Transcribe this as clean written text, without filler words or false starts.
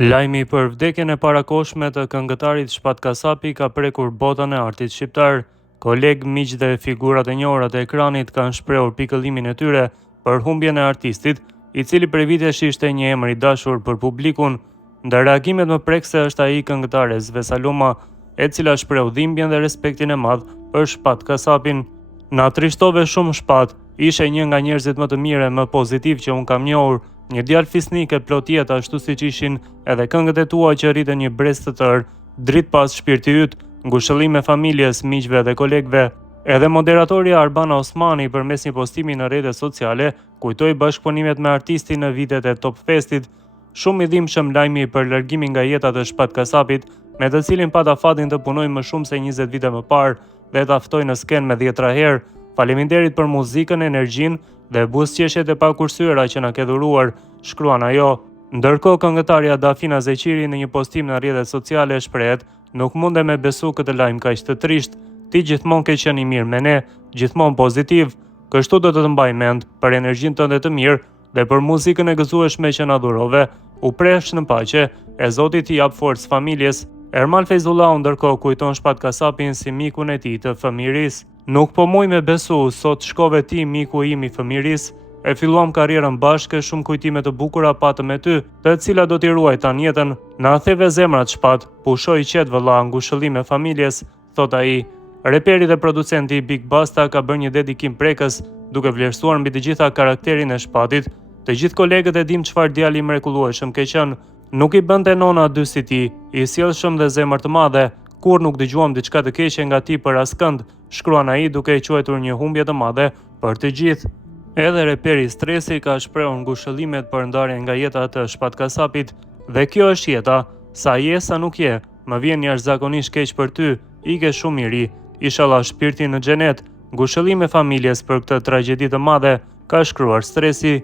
Lajmi për vdekjen e parakohshme të këngëtarit Shpat Kasapi ka prekur botën e artit shqiptar. Kolegë, miq dhe figurat e njohura të ekranit kanë shprehur pikëllimin e tyre për humbjen e artistit, i cili prej vitesh ishte një emër i dashur për publikun. Ndër reagimet më prekse është ai i këngëtares Vesaluma, e cila shpreu dhimbjen dhe respektin e madh për Shpat Kasapin. Na trishtove shumë Shpat, ishe një nga njerëzit më të mirë e më pozitiv që unë kam njohur. Një djalë fisnik e plot jetë ashtu siç ishin edhe këngët e tua që rriten një brez të tërë, dritë pas shpirti yt, ngushëllime familjes, miqve dhe kolegëve. Edhe moderatori Arbana Osmani përmes një postimi në rrjetet sociale kujtoi bashkëpunimet me artistin në vitet e Top Festit. Shumë i dhimbshëm lajmi për largimin nga jeta të Shpat Kasapit, me të cilin pata fatin të punoj më shumë se 20 vite më parë dhe ta ftoi në skenë me 10 herë. Faleminderit për muzikën, energjinë dhe buzëqeshjet e pakursyera që na ke dhuruar, shkruan ajo. Ndërkohë, këngëtarja Dafina Zeqiri në një postim në rrjetet sociale shprehet: "Nuk mundem me besu këtë lajm kaq të trisht. Ti gjithmonë ke qenë i mirë me ne, gjithmonë pozitiv. Kështu do të mbaj mend për energjinë tënde të mirë dhe për muzikën e gëzueshme që na dhurove. U prefsh në paqe, e Zoti t'i jap forcë familjes." Ermal Fejzullahu ndërkohë kujton Shpat Kasapin si mikun e tij të fëmijërisë. "Nuk po muj me besu, sot shkove ti miku im i fëmijërisë. E filluam karrierën bashkë, shumë kujtime të bukura patëm me ty, të cilat do t'i ruajtan jetën. Na theve zemrat Shpat, pushoj qet vëlla, ngushëllime familjes", thot ai. Reperi dhe producenti Big Basta ka bërë një dedikim prekës, duke vlerësuar mbi të gjitha karakterin e Shpatit. "Të gjithë kolegët e dim çfarë djalë i mrekullueshëm ke qenë. Nuk i bënte nona dy si ti, i sjellshëm dhe zemër të madhe. Kur nuk dëgjuam diçka të keqe nga ti për askënd", shkruan ai duke i quajtur një humbje të madhe për të gjithë. Edhe reperi Stresi ka shprehur ngushëllimet për ndarjen nga jeta të Shpat Kasapit. "Dhe kjo është jeta, sa je sa nuk je, më vjen jashtëzakonisht keq për ty, ike shumë i ri. Inshallah shpirti në xhenet, ngushëllime familjes për këtë tragjedi të madhe", ka shkruar Stresi.